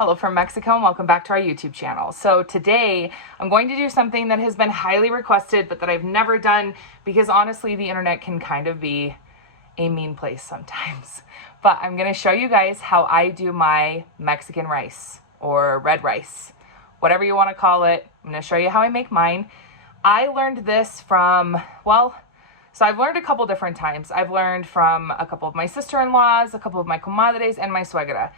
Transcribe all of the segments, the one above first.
Hello from Mexico and welcome back to our YouTube channel. So today I'm going to do something that has been highly requested but that I've never done because honestly the internet can kind of be a mean place sometimes. But I'm going to show you guys how I do my Mexican rice or red rice, whatever you want to call it. I'm going to show you how I make mine. I learned this from, so I've learned a couple different times. I've learned from a couple of my sister-in-laws, a couple of my comadres, and my suegra.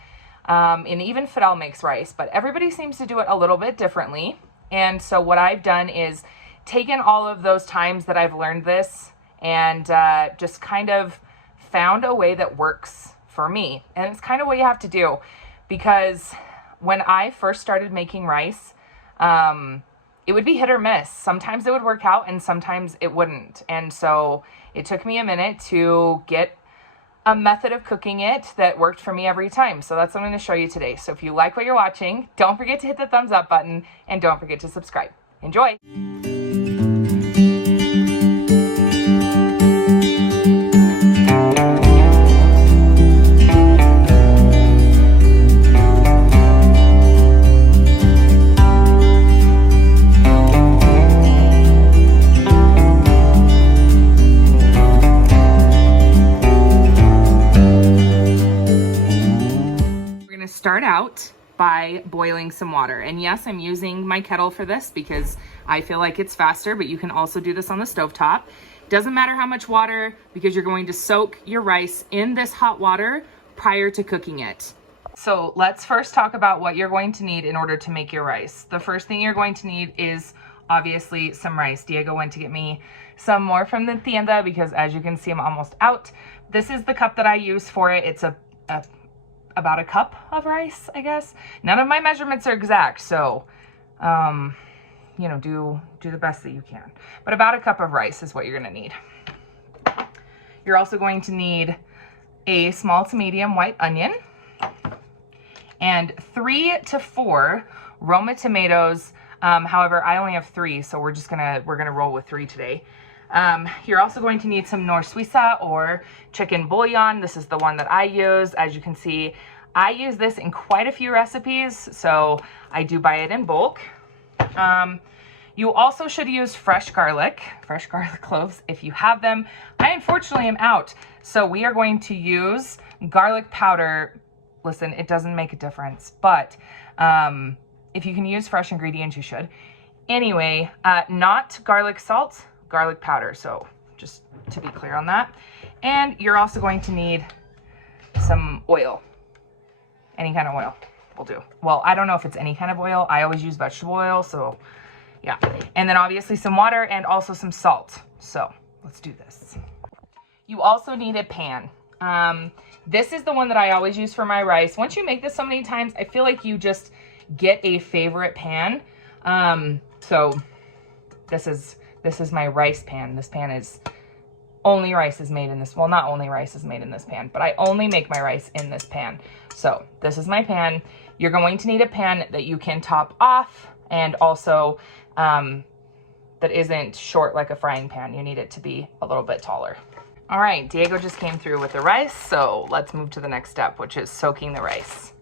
And even Fidel makes rice, but everybody seems to do it a little bit differently. And so what I've done is taken all of those times that I've learned this and just kind of found a way that works for me. And it's kind of what you have to do, because when I first started making rice, it would be hit or miss. Sometimes it would work out and sometimes it wouldn't. And so it took me a minute to get a method of cooking it that worked for me every time. So that's what I'm going to show you today. So if you like what you're watching, don't forget to hit the thumbs up button and don't forget to subscribe. Enjoy. Start out by boiling some water. And yes, I'm using my kettle for this because I feel like it's faster, but you can also do this on the stovetop. Doesn't matter how much water, because you're going to soak your rice in this hot water prior to cooking it. So let's first talk about what you're going to need in order to make your rice. The first thing you're going to need is obviously some rice. Diego went to get me some more from the tienda because as you can see, I'm almost out. This is the cup that I use for it. It's about a cup of rice, I guess. None of my measurements are exact, so you know, do the best that you can. But about a cup of rice is what you're gonna need. You're also going to need a small to medium white onion and 3 to 4 Roma tomatoes. However, I only have 3, so we're gonna roll with 3 today. You're also going to need some nor Suiza or chicken bouillon. This is the one that I use. As you can see, I use this in quite a few recipes, so I do buy it in bulk. You also should use fresh garlic cloves if you have them. I unfortunately am out, so we are going to use garlic powder. Listen, it doesn't make a difference, but if you can use fresh ingredients, you should. Anyway, not garlic salt, garlic powder, so just to be clear on that. And you're also going to need some oil. Any kind of oil will do. Well, I don't know if it's any kind of oil. I always use vegetable oil, so yeah. And then obviously some water and also some salt. So let's do this. You also need a pan. This is the one that I always use for my rice. Once you make this so many times, I feel like you just get a favorite pan. So this is my rice pan. This pan is only rice is made in this. Well, not only rice is made in this pan, but I only make my rice in this pan. So this is my pan. You're going to need a pan that you can top off and also that isn't short like a frying pan. You need it to be a little bit taller. All right, Diego just came through with the rice. So let's move to the next step, which is soaking the rice.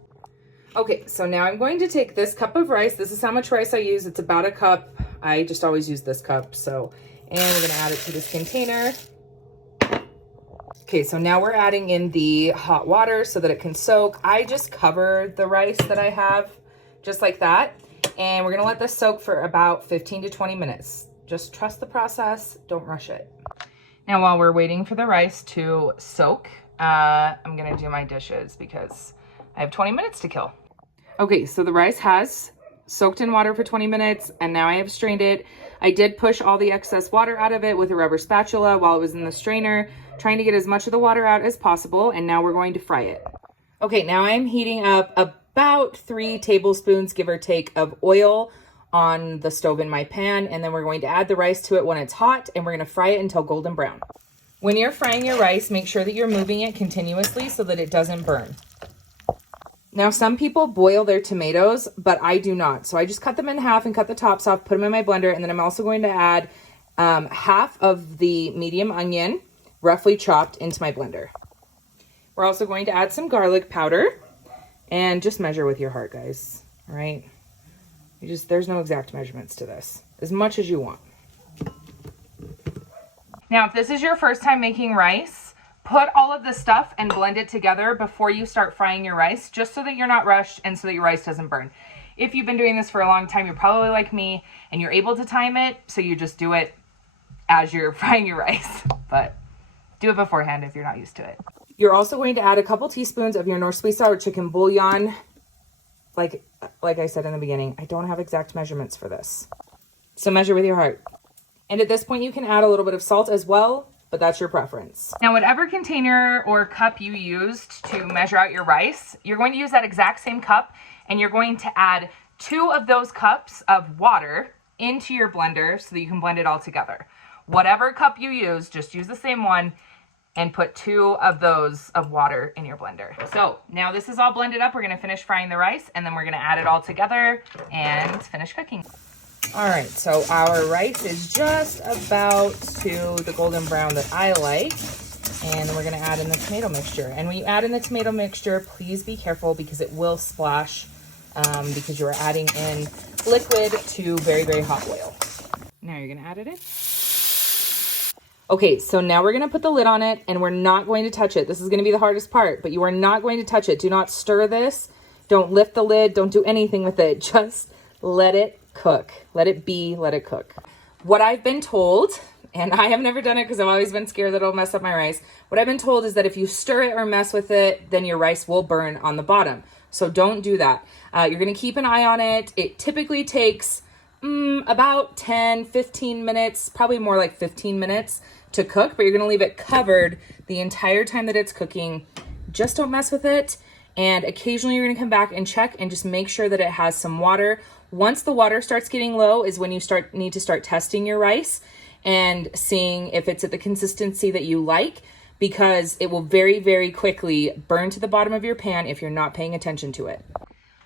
Okay, so now I'm going to take this cup of rice. This is how much rice I use. It's about a cup. I just always use this cup. So, and we're gonna add it to this container. Okay, so now we're adding in the hot water so that it can soak. I just cover the rice that I have just like that. And we're gonna let this soak for about 15 to 20 minutes. Just trust the process, don't rush it. Now, while we're waiting for the rice to soak, I'm gonna do my dishes because I have 20 minutes to kill. Okay, so the rice has soaked in water for 20 minutes and now I have strained it. I did push all the excess water out of it with a rubber spatula while it was in the strainer, trying to get as much of the water out as possible, and now we're going to fry it. Okay, now I'm heating up about 3 tablespoons, give or take, of oil on the stove in my pan, and then we're going to add the rice to it when it's hot, and we're going to fry it until golden brown. When you're frying your rice, make sure that you're moving it continuously so that it doesn't burn. Now, some people boil their tomatoes, but I do not. So I just cut them in half and cut the tops off, put them in my blender, and then I'm also going to add half of the medium onion, roughly chopped, into my blender. We're also going to add some garlic powder, And just measure with your heart, guys, all right? There's no exact measurements to this, as much as you want. Now, if this is your first time making rice, put all of the stuff and blend it together before you start frying your rice, just so that you're not rushed and so that your rice doesn't burn. If you've been doing this for a long time, you're probably like me and you're able to time it, so you just do it as you're frying your rice, but do it beforehand if you're not used to it. You're also going to add a couple teaspoons of your North Suiza or chicken bouillon. Like I said in the beginning, I don't have exact measurements for this, so measure with your heart. And at this point, you can add a little bit of salt as well, but that's your preference. Now, whatever container or cup you used to measure out your rice, you're going to use that exact same cup, and you're going to add 2 of those cups of water into your blender so that you can blend it all together. Whatever cup you use, just use the same one and put 2 of those of water in your blender. So now this is all blended up. We're gonna finish frying the rice, and then we're gonna add it all together and finish cooking. All right, so our rice is just about to the golden brown that I like. And then we're gonna add in the tomato mixture. And when you add in the tomato mixture, please be careful because it will splash because you are adding in liquid to very, very hot oil. Now you're gonna add it in. Okay, so now we're gonna put the lid on it and we're not going to touch it. This is gonna be the hardest part, but you are not going to touch it. Do not stir this. Don't lift the lid. Don't do anything with it. Just let it cook. Let it be, let it cook. What I've been told, and I have never done it because I've always been scared that it'll mess up my rice. What I've been told is that if you stir it or mess with it, then your rice will burn on the bottom. So don't do that. You're gonna keep an eye on it. It typically takes about 10, 15 minutes, probably more like 15 minutes to cook, but you're gonna leave it covered the entire time that it's cooking. Just don't mess with it. And occasionally you're gonna come back and check and just make sure that it has some water. Once the water starts getting low is when you need to start testing your rice and seeing if it's at the consistency that you like, because it will very, very quickly burn to the bottom of your pan if you're not paying attention to it.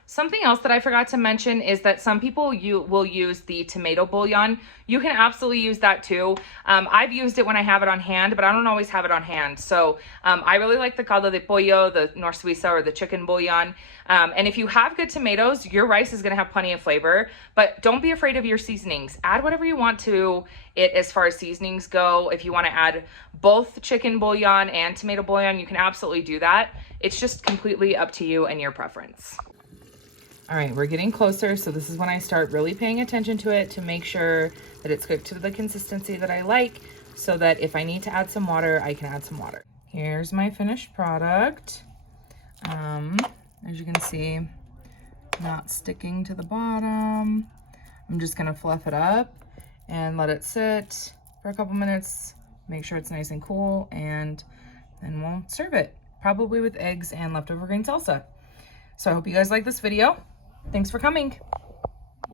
Something else that I forgot to mention is that some people will use the tomato bouillon. You can absolutely use that too. I've used it when I have it on hand, but I don't always have it on hand. So I really like the caldo de pollo, the North Suiza, or the chicken bouillon. And if you have good tomatoes, your rice is gonna have plenty of flavor, but don't be afraid of your seasonings. Add whatever you want to it as far as seasonings go. If you wanna add both chicken bouillon and tomato bouillon, you can absolutely do that. It's just completely up to you and your preference. All right, we're getting closer, so this is when I start really paying attention to it to make sure that it's cooked to the consistency that I like, so that if I need to add some water, I can add some water. Here's my finished product. As you can see, not sticking to the bottom. I'm just gonna fluff it up and let it sit for a couple minutes, make sure it's nice and cool, and then we'll serve it, probably with eggs and leftover green salsa. So I hope you guys like this video. Thanks for coming.